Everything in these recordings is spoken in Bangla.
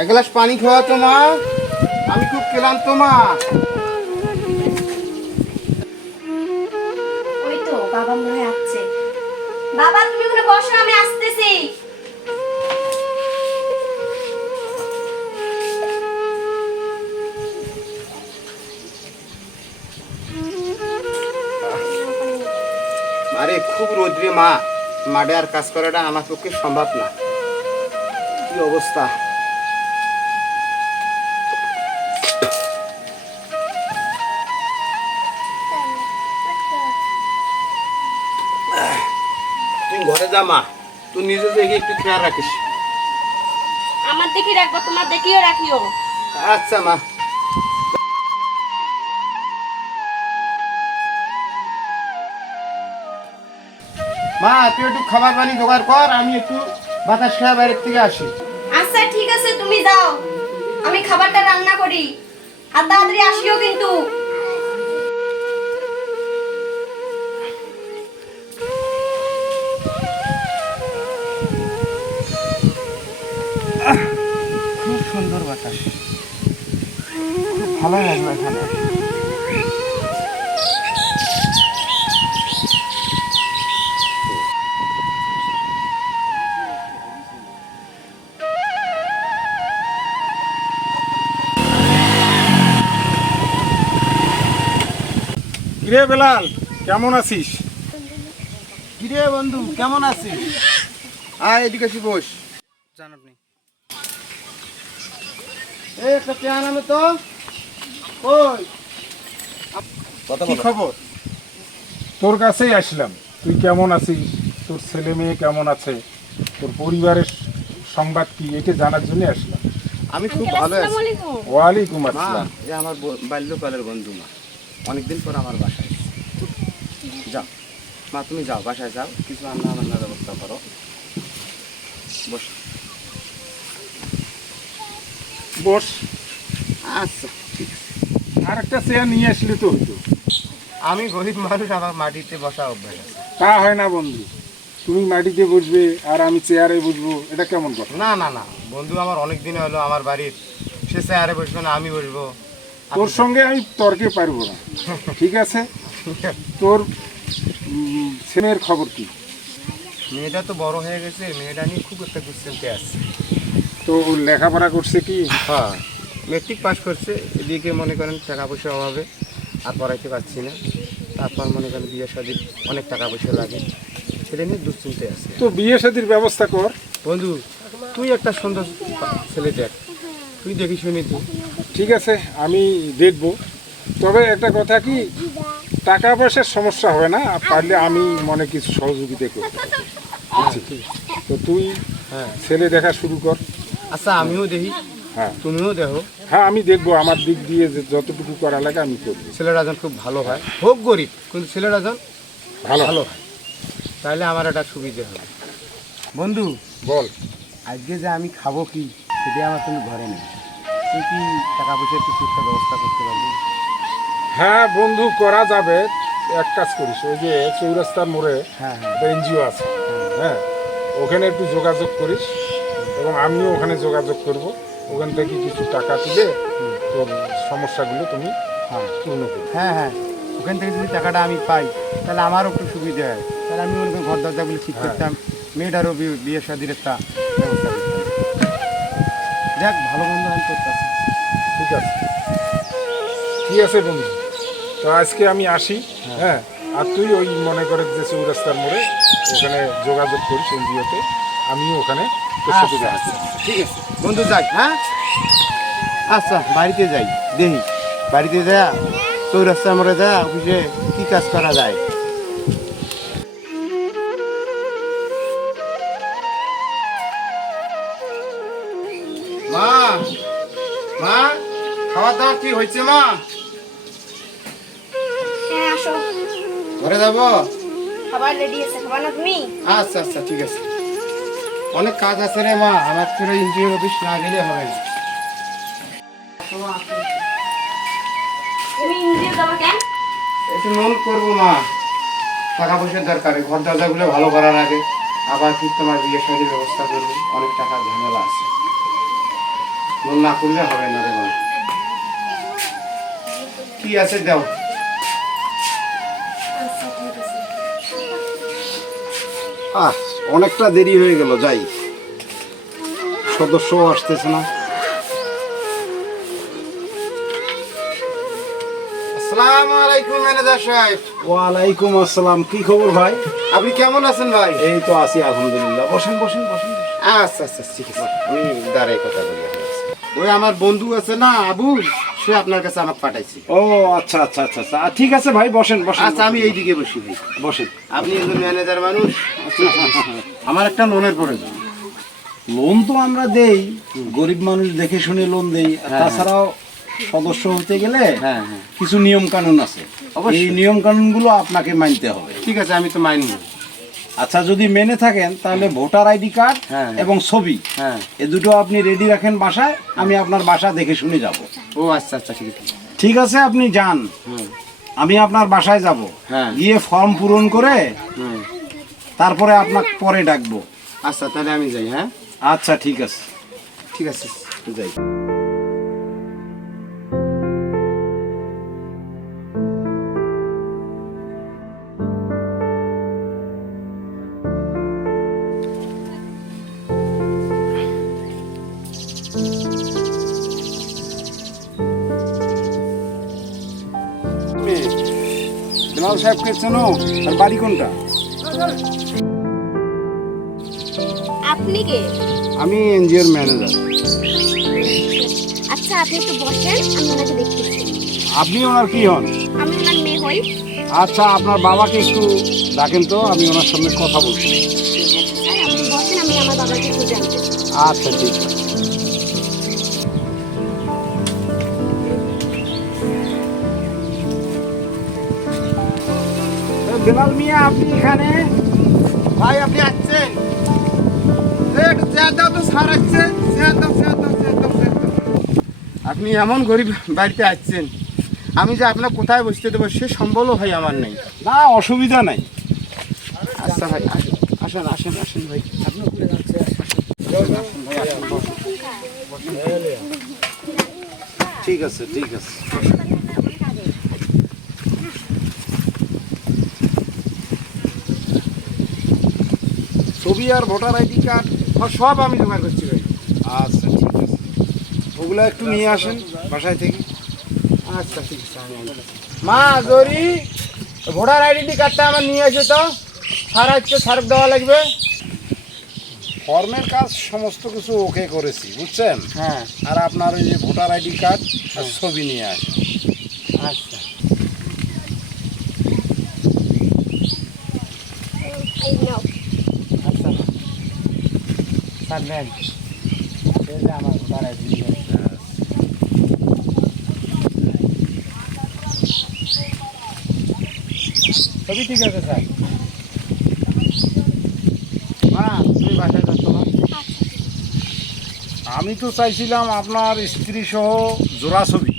এক গ্লাস পানি খাওয়া তো মা। আমি খুব ক্লান্ত মা। ওই তো বাবা মনে আসছে। বাবা তুমি ওখানে বসো আমি আসতেছি। আরে খুব রোদ্রে মা। মাঠে আর কাজ করাটা আমার পক্ষে সম্ভব না। কি অবস্থা? তুই ঘরে যা মা। তুই নিজে দেখে একটু খেয়াল রাখিস। আমার দেখি রাখব তোমার দেখিও রাখিও। আচ্ছা মা। মা তুই একটু খাবার পানি জোগাড় কর আমি একটু বাতাস খেয়ে বাইরের থেকে আসি। আমি খাবারটা রান্না করি। আর তাড়াতাড়ি আসিও কিন্তু। খুব সুন্দর বাতাস। খুব ভালো লাগল এখানে কিরে বেলাল কেমন আছিস? কিরে বন্ধু কেমন আছিস? আয় এদিকে এসে বস। জান আপনি। তো। ওই কি খবর? তোর কাছেই আসলাম। তুই কেমন আছিস? তোর ছেলে মেয়ে কেমন আছে? তোর পরিবারের সংবাদ কি? এটা জানার জন্য আসলাম। আমি খুব ভালো আছি। ওয়ালাইকুম আসসালাম। এ আমার বাল্যকালের বন্ধু মা। অনেকদিন পর আমার বাসায় যাও। মা তুমি যাও বাসায় যাও। কিছু রান্না বান্নার ব্যবস্থা করো। বস। বস। আচ্ছা ঠিক আছে। আর একটা চেয়ার নিয়ে আসলে তো হতো আমি গরিব মানুষ আমার মাটিতে বসা অভ্যাস আছে। তা হয় না বন্ধু। তুমি মাটিতে বসবে আর আমি চেয়ারে বসবো এটা কেমন কথা? না না না। বন্ধু আমার অনেক দিন হলো আমার বাড়ির। সে চেয়ারে বসবে না আমি বসবো। তোর সঙ্গে আমি তর্কে পারব না। ঠিক আছে? তোর ছেলের খবর কি? মেয়েটা তো বড় হয়ে গেছে মেয়েটা নিয়ে খুব একটা দুশ্চিন্তে আছে। তো লেখাপড়া করছে কি? হ্যাঁ মেট্রিক পাস করছে এদিকে মনে করেন টাকা পয়সার অভাবে আর পড়াইতে পারছি না। তারপর মনে করেন বিয়ে শাদির অনেক টাকা পয়সা লাগে। সেটা নিয়ে দুশ্চিন্তে আছে। তো বিয়ে শাদির ব্যবস্থা কর। বন্ধু তুই একটা সুন্দর ছেলে দেখ। তুই দেখি শুনি তুই ঠিক আছে আমি দেখব। তবে একটা কথা কি টাকা পয়সার সমস্যা হবে না? পারলে আমি মনে কিছু সহযোগিতা। বুঝছি? তো তুই হ্যাঁ। ছেলে দেখা শুরু কর। আচ্ছা আমিও দেখি। হ্যাঁ। তুমিও দেখো। হ্যাঁ আমি দেখব। আমার দিক দিয়ে যে যতটুকু করা লাগে আমি করব। ছেলেরা যখন খুব ভালো হয়। হোক গরিব কিন্তু ছেলেরা যখন ভালো। ভালো হয়। তাহলে আমার একটা সুবিধে হবে। বন্ধু বল। আজকে যে আমি খাব কি সেটাই আমার তুমি ঘরে নেই। কি টাকা পয়সার কিছু একটা ব্যবস্থা করতে পারবি হ্যাঁ বন্ধু করা যাবে। এক কাজ করিস ওই যে চৌরাস্তার মোড়ে হ্যাঁ হ্যাঁ। এনজিও আছে হ্যাঁ? ওখানে একটু যোগাযোগ করিস এবং আমিও ওখানে যোগাযোগ করব। ওখান থেকে কিছু টাকা তুলে তোর সমস্যাগুলো তুমি হ্যাঁ। পূর্ণ করবে হ্যাঁ হ্যাঁ। ওখান থেকে যদি টাকাটা আমি পাই তাহলে আমারও একটু সুবিধা হয়। তাহলে আমি মনে করি ঘর দরজাগুলো ঠিক হ্যাঁ। করতাম। মেয়েটারও বিয়ে- বিয়ে শাদির একটা ব্যবস্থা যাক ভালো বন্ধু আমি করতেছি। ঠিক আছে। ঠিক আছে বন্ধু? তো আজকে আমি আসি হ্যাঁ। আর তুই ওই মনে করে যে চৌরাস্তার মোড়ে ওখানে যোগাযোগ করিস এনজিওতে আমিও ওখানে তোর সাথে যাচ্ছি। ঠিক আছে। বন্ধু যাই হ্যাঁ? আচ্ছা বাড়িতে যাই দেখি। বাড়িতে যা চৌরাস্তার মোড়ে যা অফিসে কী কাজ করা যায়? মা হ্যাঁ ঘরে যাব? খাবার রেডি আছে। খাবার না তুমি আচ্ছা আচ্ছা ঠিক আছে। অনেক কাজ আছে রে মা আমার তো এনজিওর অফিস না গেলে হবে না। একটু লোন করব মা। টাকা পয়সার দরকার। ঘর দরজাগুলো ভালো করার আগে আবার ঠিক তোমার শাড়ির ব্যবস্থা করব। অনেক টাকার ঝামেলা আছে। লোন না করলে হবে না রে মা। কি আছে দাও। আহ অনেকটা দেরি হয়ে গেল যাই। সদস্যও আসতেছে না। আসসালামু আলাইকুম ম্যানেজার সাহেব। ওয়ালাইকুম আসসালাম কি খবর ভাই? আপনি কেমন আছেন ভাই? এই তো আছি আলহামদুলিল্লাহ। বসেন বসেন বসেন। আচ্ছা আচ্ছা ঠিক আছে। আমি দাঁড়াই কথা বলি ওই আমার বন্ধু আছে না আবুল? সে আপনার কাছে আমাকে পাঠাইছি। ও আচ্ছা আচ্ছা আচ্ছা আচ্ছা। ঠিক আছে ভাই বসেন বসেন। আচ্ছা আমি এইদিকে বসি ভাই। বসেন। আপনি একজন ম্যানেজার মানুষ। আমার একটা লোনের প্রয়োজন। লোন তো আমরা দেই গরিব মানুষ দেখে শুনে লোন দেই। তাছাড়াও সদস্য হতে গেলে হ্যাঁ হ্যাঁ। কিছু নিয়ম কানুন আছে। অবশ্যই। এই নিয়ম কানুনগুলো আপনাকে মানতে হবে। ঠিক আছে আমি তো মাইনি আচ্ছা যদি মেনে থাকেন তাহলে ভোটার আইডি কার্ড হ্যাঁ। এবং ছবি হ্যাঁ। এ দুটো আপনি রেডি রাখেন বাসায় আমি আপনার বাসা দেখে শুনে যাব। ও আচ্ছা আচ্ছা ঠিক আছে। ঠিক আছে আপনি যান। আমি আপনার বাসায় যাব। হ্যাঁ। গিয়ে ফর্ম পূরণ করে তারপরে আপনাকে পরে ডাকবো। আচ্ছা তাহলে আমি যাই হ্যাঁ? আচ্ছা ঠিক আছে। ঠিক আছে যাই। জেনারেল সাহেবকে চেনো আর বাড়ি কোনটা? আপনি কে? আমি এনজিওর ম্যানেজার। আচ্ছা আপনি একটু বসেন আমি ওনাকে দেখতেছি। আপনি ওনার কি হন? আমি ওনার মেয়ে হই। আচ্ছা আপনার বাবাকে একটু ডাকেন তো আমি ওনার সঙ্গে কথা বলছি। আচ্ছা ঠিক আছে। বেলাল মিয়া আপনি এখানে? ভাই আপনি আসছেন। আপনি এমন গরিব বাড়িতে আসছেন। আমি যে আপনার কোথায় বসতে দেবো সে সম্বলও ভাই আমার নেই। না অসুবিধা নাই। আচ্ছা ভাই আসেন আসেন আসেন আসেন ভাই। আপনি ঠিক আছে ঠিক আছে। ছবি আর ভোটার আইডি কার্ড সব আমি জোগাড় করছি ভাই। আচ্ছা ঠিক আছে। ওগুলো একটু নিয়ে আসেন বাসায় থেকে। আচ্ছা ঠিক আছে মা জরি ভোটার আইডেন্টি কার্ডটা আমার নিয়ে আসে তো। সার হচ্ছে সার দেওয়া লাগবে। ফর্মের কাজ সমস্ত কিছু ওকে করেছি বুঝছেন? হ্যাঁ। আর আপনার ওই যে ভোটার আইডি কার্ড আর ছবি নিয়ে আসেন। আচ্ছা এই নাও আচ্ছা নেন আমার সবই ঠিক আছে, স্যার? আমি তো চাইছিলাম আপনার স্ত্রী সহ জোড়া ছবি,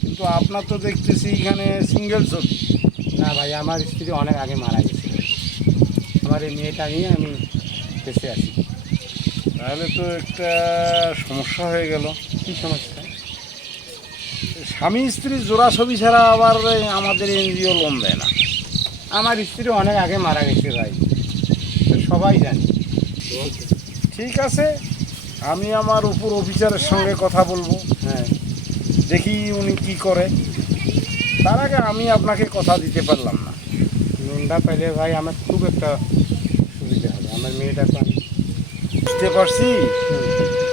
কিন্তু আপনার তো দেখতেছি এখানে সিঙ্গেল ছবি। না ভাই, আমার স্ত্রী অনেক আগে মারা গেছে। আমার এই মেয়েটা নিয়ে আমি বেঁচে আছি। তাহলে তো একটা সমস্যা হয়ে গেল। কী সমস্যা? স্বামী স্ত্রী জোড়া ছবি ছাড়া আবার আমাদের এনজিও লোন দেয় না। আমার স্ত্রী অনেক আগে মারা গেছে ভাই। তো সবাই জানে। ঠিক আছে আমি আমার উপর অফিসারের সঙ্গে কথা বলব। হ্যাঁ। দেখি উনি কি করে। তার আগে আমি আপনাকে কথা দিতে পারলাম না। লোনটা পেলে ভাই আমার খুব একটা সুবিধা হবে। আমার মেয়েটা তো বুঝতে পারছি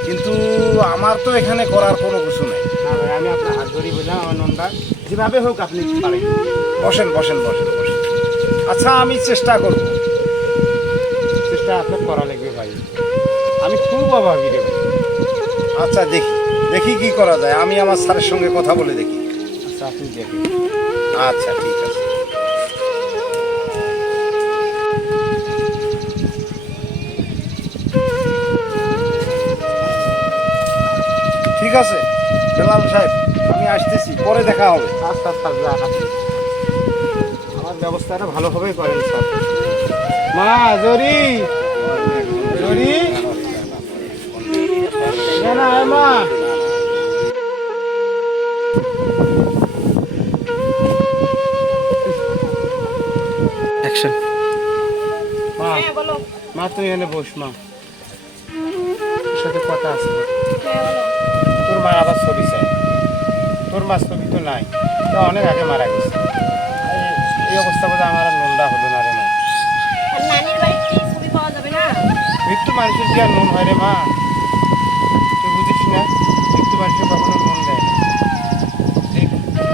কিন্তু আমার তো এখানে করার কোনো কিছু নেই। আমি আপনার হাত ধরি বললাম আমার যেভাবে হোক আপনি পারেন। বসেন বসেন বসেন বসেন। আচ্ছা আমি চেষ্টা করব। চেষ্টা আপনার করা লাগবে ভাই। আমি খুব অভাবী রে ভাই। আচ্ছা দেখি দেখি কি করা যায়। আমি আমার স্যারের সঙ্গে কথা বলে দেখি। আচ্ছা আপনি দেখেন। আচ্ছা ঠিক আছে। ঠিক আছে? বেলাল সাহেব আমি আসতেছি পরে দেখা হবে। আচ্ছা আচ্ছা যা, আচ্ছা। আমার ব্যবস্থাটা ভালোভাবেই করেন স্যার। মা জরি! জরি! না মা! অ্যাকশন মা হ্যাঁ মা তুই এনে বস মা। সাথে কথা আছে হ্যাঁ বলো তোর মা আবার ছবি চাই। তোর মা ছবি তো নাই। তো অনেক আগে মারা গেছে। এই- অবস্থা বোধহয় আমার আর নন্দা হলো না রে মা। মৃত্যু মানুষের কি আর নুন হয় রে মা? তুই বুঝিস না মৃত্যু মানুষের কখনো নুন দেয় না। এই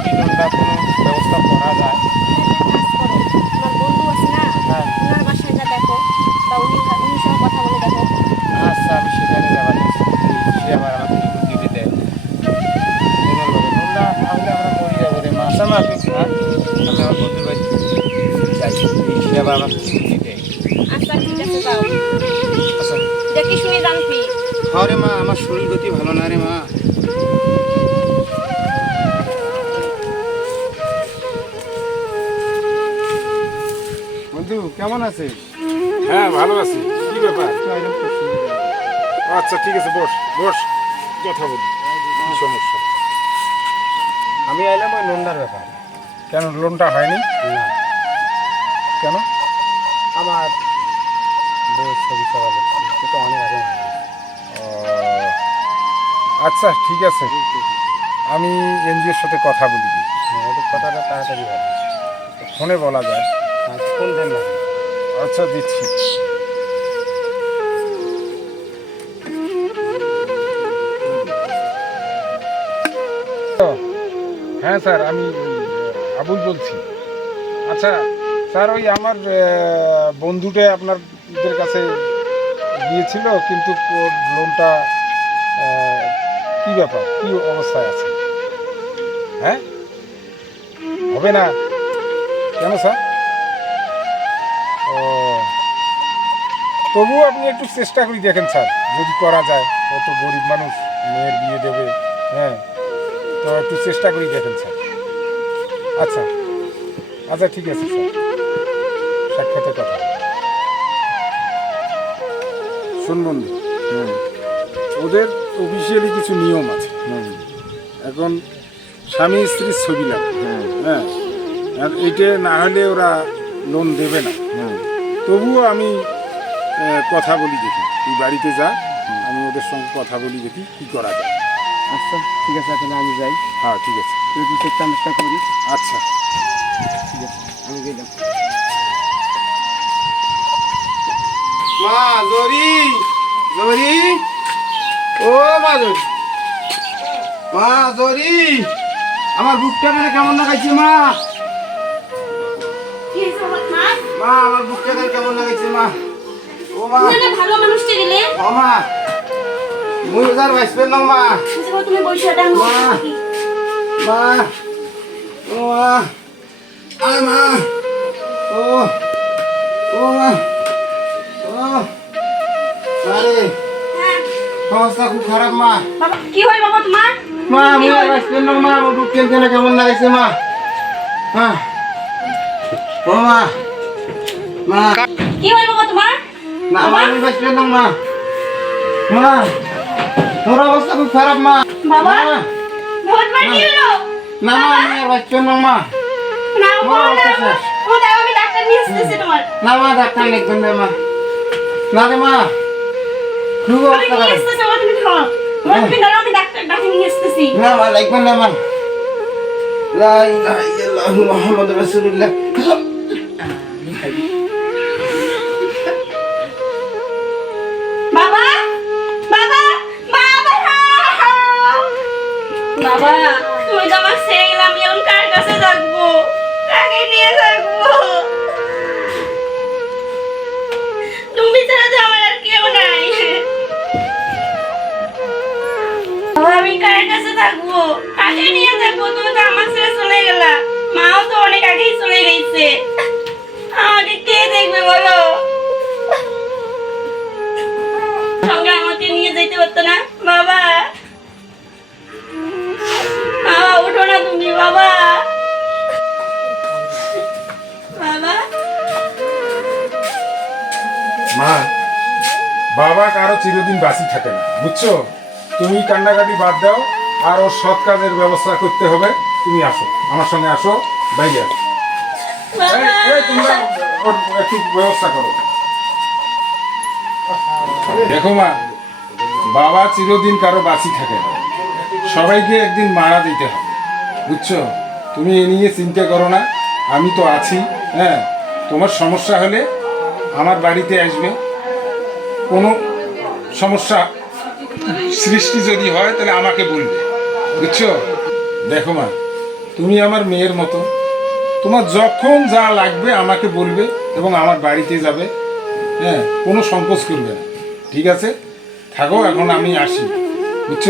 এই নুনটা কোনো ব্যবস্থা করা যায়? হ্যাঁ। আচ্ছা আমি সেখানে যাবার সে আবার আমাকে আমি আমার যাই ঠিক আছে মা আমার শরীর গতি ভালো না রে মা বন্ধু কেমন আছিস হ্যাঁ ভালো আছি কি ব্যাপার। আচ্ছা ঠিক আছে, বস বস, কথা বলি সমস্যা আমি আইলাম ওই লোনটার ব্যাপার কেন লোনটা হয়নি? না। কেন? আমার বউ ছবি সবার তো অনেক আগে মারা গেছে। আচ্ছা ঠিক আছে। আমি এনজিওর সাথে কথা বলি। হ্যাঁ একটু কথাটা তাড়াতাড়ি হবে ফোনে বলা যায়। আর ফোন দেন না। আচ্ছা দিচ্ছি। হ্যাঁ স্যার, আমি আবুল বলছি। আচ্ছা স্যার, ওই আমার বন্ধুটা আপনাদের কাছে গিয়েছিল, কিন্তু লোনটা কি ব্যাপার? কি অবস্থায় আছে? হ্যাঁ? হবে না? কেন, স্যার? ও, তবুও আপনি একটু চেষ্টা করি দেখেন, স্যার, যদি করা যায়। কত গরিব মানুষ, মেয়ের বিয়ে দেবে হ্যাঁ। তো একটু চেষ্টা করি দেখেন স্যার। আচ্ছা। আচ্ছা ঠিক আছে স্যার। সাক্ষাতে কথা। শুন বন্ধু ওদের অফিসিয়ালি কিছু নিয়ম আছে। এখন স্বামী স্ত্রীর ছবি লাগবে। হ্যাঁ? আর এটা না হলে ওরা লোন দেবে না। তবুও আমি কথা বলি দেখি। তুই বাড়িতে যা আমি ওদের সঙ্গে কথা বলি দেখি কি করা যায়। আচ্ছা ঠিক আছে তাহলে আমি যাই। হ্যাঁ ঠিক আছে। তুই একটু চেষ্টা মেষ্টা করিস। আচ্ছা। ঠিক আছে আমি গেলাম। মা জরি জরি। ও মা জরি। মা জরি। আমার বুকটা কেন কেমন লাগাইছে মা? কি মা? মা? আমার বুকটা কেন কেমন লাগাইছে মা? ও মা। ভালো মানুষটা গেলে। ও মা। মুই ওজার বাইশ পেলাম মা বুঝতে তুমি বসে দাও মা। মা ও মা আয় মা ও ও মা ও আরে হ্যাঁ। অবস্থা খুব খারাপ মা। বাবা কি হয় বাবা তোমার? মা আমি আর বাঁচবেন না মা আমার কেন কেন কেমন লাগাইছে মা। মা ও মা মা। কি হয় বাবা তোমার? না মা আমি বাঁচবেন না মা। মা তোর অবস্থা খুব খারাপ মা। বাবা মা, বাবা তোমার কি হলো না মা আমি আর বাঁচবেন না মা। না মা, ও দাও আমি ডাক্তার নিয়ে আসতেছি তোমার। না মা ডাক্তার লিখবেন না মা। না রে মা। খুব অবস্থা খারাপ। আমি ডাক্তার ডাক্তার নিয়ে আসতেছি না মা লিখবেন না মা। ইলাহা ইল্লাল্লাহ মুহাম্মাদুর রাসূলুল্লাহ। বাবা বাবা, তুমি তো আমার ছেড়ে গেলে আমি এখন কার কাছে থাকব কাকে নিয়ে থাকব তুমি ছাড়া তো আমার আর কেউ নাই। আমি কার কাছে থাকব কাকে নিয়ে থাকব তুমি তো আমার ছেড়ে চলে গেলা। মাও তো অনেক আগেই চলে গেছে। আমাকে কে দেখবে বলো? সঙ্গে আমাকে নিয়ে যেতে পারতো না? বাবা। মা বাবা কারও চিরদিন বাঁচি থাকে না বুঝছ? তুমি কান্নাকাটি বাদ দাও আর ওর সৎ কাজের ব্যবস্থা করতে হবে। তুমি আসো আমার সঙ্গে আসো বাইরে ওর একটু ব্যবস্থা করো। দেখো মা বাবা চিরদিন কারও বাঁচি থাকে না। সবাইকে একদিন মারা দিতে হবে। বুঝছ? তুমি এ নিয়ে চিন্তা করো না। আমি তো আছি হ্যাঁ? তোমার সমস্যা হলে আমার বাড়িতে আসবে। কোনো সমস্যা সৃষ্টি যদি হয়, তাহলে আমাকে বলবে। বুঝছ? দেখো মা, তুমি আমার মেয়ের মতো। তোমার যখন যা লাগবে আমাকে বলবে এবং আমার বাড়িতে যাবে হ্যাঁ? কোনো সংকোচ করবে না। ঠিক আছে? থাকো, এখন আমি আসি। বুঝছ?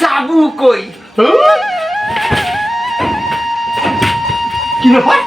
যাব কই? কি ব্যাপার?